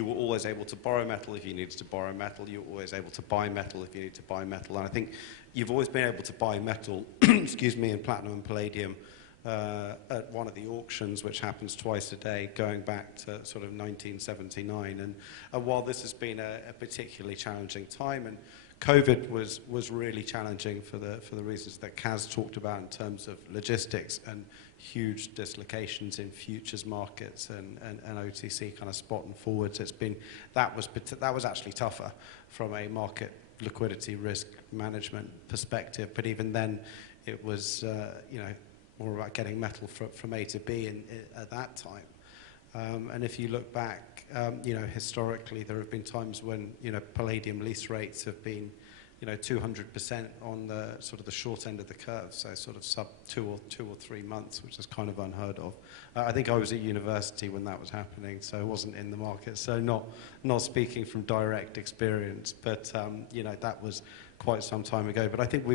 always able to borrow metal if you needed to borrow metal. You were always able to buy metal if you needed to buy metal. And I think you've always been able to buy metal, excuse me, in platinum and palladium at one of the auctions, which happens twice a day, going back to sort of 1979. And while this has been a particularly challenging time, and COVID was really challenging for the reasons that Kaz talked about in terms of logistics and huge dislocations in futures markets and OTC kind of spot and forwards. That was actually tougher from a market liquidity risk management perspective. But even then, it was you know, more about getting metal from A to B at that time. And if you look back, you know, historically, there have been times when, you know, palladium lease rates have been, you know, 200% on the sort of the short end of the curve, so sort of sub 2 or 3 months, which is kind of unheard of. I think I was at university when that was happening, so I wasn't in the market, so not speaking from direct experience, but you know, that was quite some time ago. But I think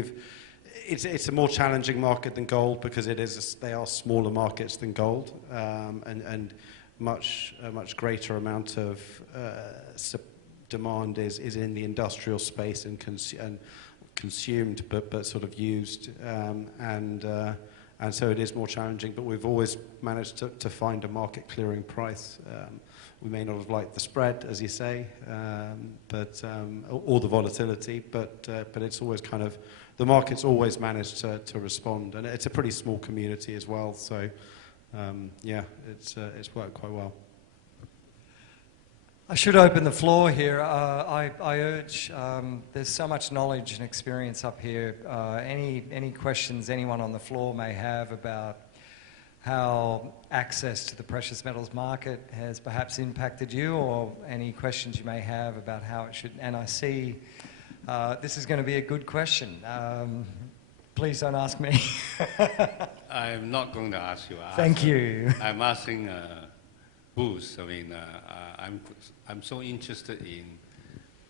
it's a more challenging market than gold because they are smaller markets than gold, and a much greater amount of demand is in the industrial space and consumed, but sort of used, and so it is more challenging. But we've always managed to find a market clearing price. We may not have liked the spread, as you say, but or the volatility, but it's always kind of, the market's always managed to respond, and it's a pretty small community as well. So yeah, it's worked quite well. I should open the floor here. I urge, there's so much knowledge and experience up here. Any questions anyone on the floor may have about how access to the precious metals market has perhaps impacted you, or any questions you may have about how it should, and I see this is going to be a good question. Please don't ask me. I'm not going to ask you. Thank you. I'm asking Bruce. I mean, I'm so interested in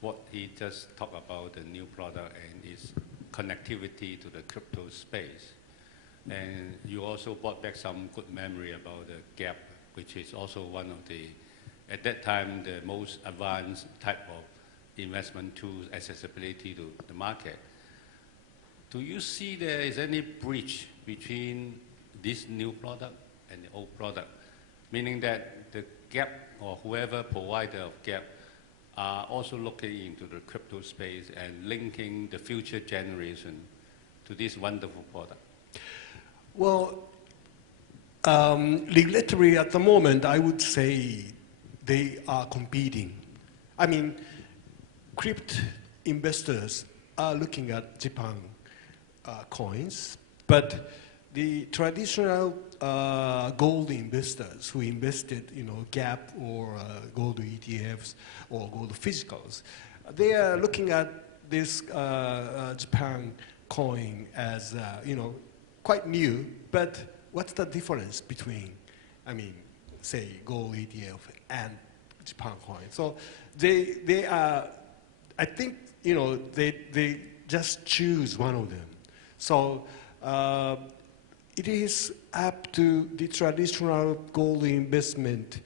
what he just talked about, the new product and its connectivity to the crypto space. And you also brought back some good memory about the Gap, which is also one of the, at that time, the most advanced type of investment tools, accessibility to the market. Do you see there is any breach between this new product and the old product? Meaning that the Gap or whoever provider of Gap are also looking into the crypto space and linking the future generation to this wonderful product? Well, regulatory at the moment, I would say they are competing. I mean, crypto investors are looking at Japan coins, but the traditional gold investors who invested, Gap or gold ETFs or gold physicals, they are looking at this Japan coin as, quite new, but what's the difference between, say, gold ETF and Japan coin? So they are, I think, they just choose one of them. So it is up to the traditional gold investment,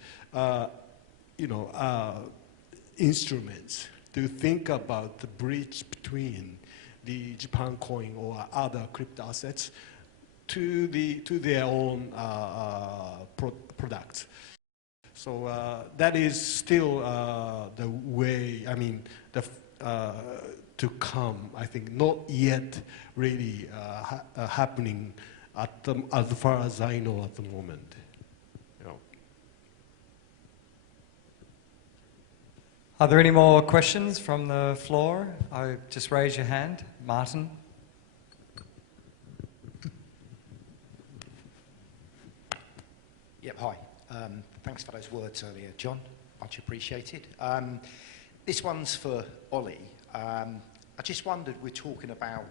instruments to think about the bridge between the Japan coin or other crypto assets to their own products. So that is still the way, to come, I think, not yet really happening as far as I know at the moment. Are there any more questions from the floor? Just raise your hand. Martin? Yep, hi. Thanks for those words earlier, John. Much appreciated. This one's for Ollie. I just wondered, we're talking about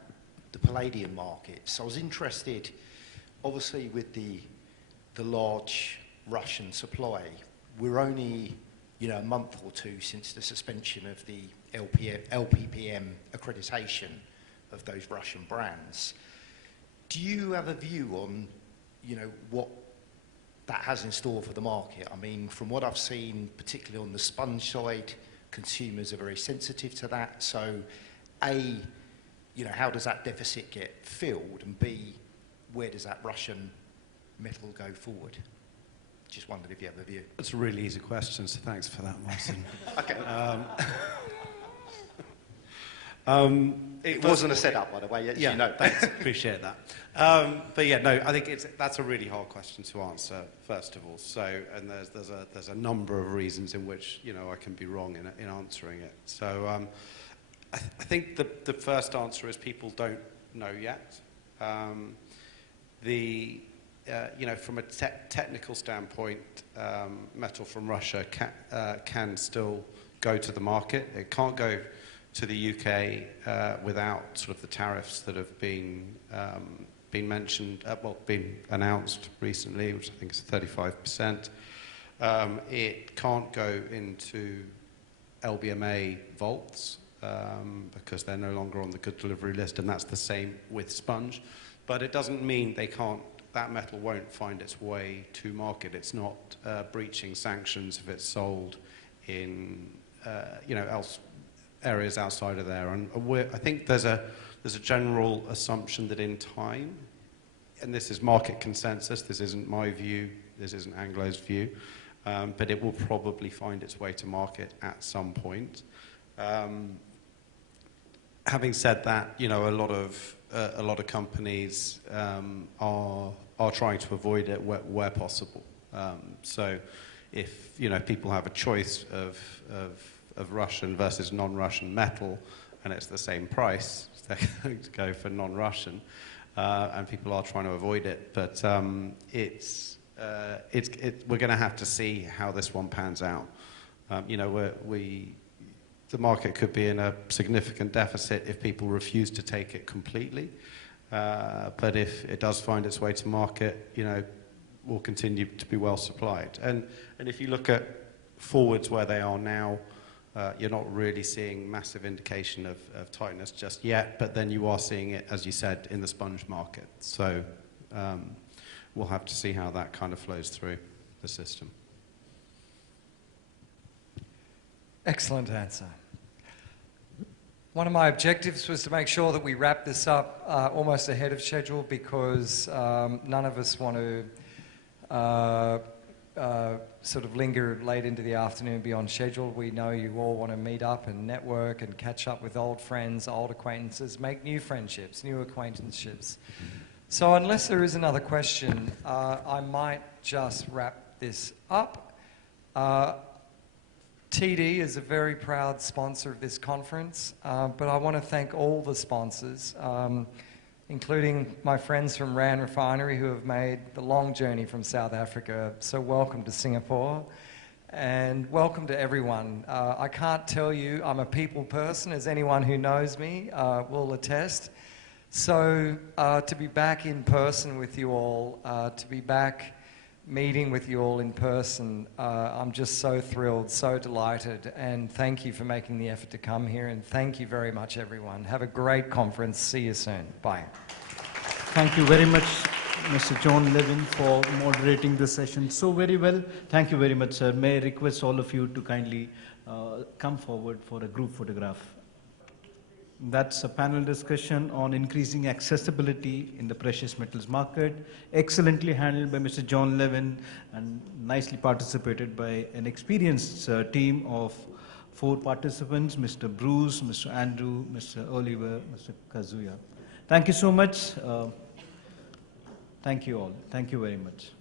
the palladium markets. I was interested, obviously, with the large Russian supply. We're only, a month or two since the suspension of the LPPM accreditation of those Russian brands. Do you have a view on, what that has in store for the market? I mean, from what I've seen, particularly on the sponge side, consumers are very sensitive to that. So, A, how does that deficit get filled? And B, where does that Russian metal go forward? Just wondered if you have a view. That's a really easy question, so thanks for that, Martin. Okay. It wasn't a setup, by the way. Yeah, thanks. Appreciate that. But yeah, no, I think that's a really hard question to answer, first of all. So, and there's a number of reasons in which, I can be wrong in answering it. So I think the first answer is people don't know yet. From a technical standpoint, metal from Russia can still go to the market. It can't go to the UK without sort of the tariffs that have been mentioned, been announced recently, which I think is 35%. It can't go into LBMA vaults because they're no longer on the good delivery list, and that's the same with sponge. But it doesn't mean that metal won't find its way to market. It's not breaching sanctions if it's sold in areas outside of there. And I think there's a general assumption that in time, and this is market consensus, this isn't my view, this isn't Anglo's view, but it will probably find its way to market at some point. Having said that, a lot of companies are trying to avoid it where possible. So if people have a choice of Russian versus non-Russian metal, and it's the same price, they're going to go for non-Russian, and people are trying to avoid it. But we're going to have to see how this one pans out. The market could be in a significant deficit if people refuse to take it completely. But if it does find its way to market, will continue to be well supplied. And if you look at forwards where they are now, you're not really seeing massive indication of tightness just yet, but then you are seeing it, as you said, in the sponge market. So we'll have to see how that kind of flows through the system. Excellent answer. One of my objectives was to make sure that we wrap this up almost ahead of schedule, because none of us want to sort of linger late into the afternoon beyond schedule. We know you all want to meet up and network and catch up with old friends, old acquaintances, make new friendships, new acquaintanceships. So unless there is another question, I might just wrap this up. TD is a very proud sponsor of this conference, but I want to thank all the sponsors, including my friends from Rand Refinery, who have made the long journey from South Africa. So welcome to Singapore, and welcome to everyone. I can't tell you, I'm a people person, as anyone who knows me will attest. So to be back in person with you all, to be back meeting with you all in person, I'm just so thrilled, so delighted, and thank you for making the effort to come here, and thank you very much, everyone. Have a great conference. See you soon. Bye. Thank you very much, Mr. John Levin, for moderating the session so very well. Thank you very much, sir. May I request all of you to kindly come forward for a group photograph. That's a panel discussion on increasing accessibility in the precious metals market, excellently handled by Mr. John Levin and nicely participated by an experienced team of 4 participants, Mr. Bruce, Mr. Andrew, Mr. Oliver, Mr. Kazuya. Thank you so much. Thank you all. Thank you very much.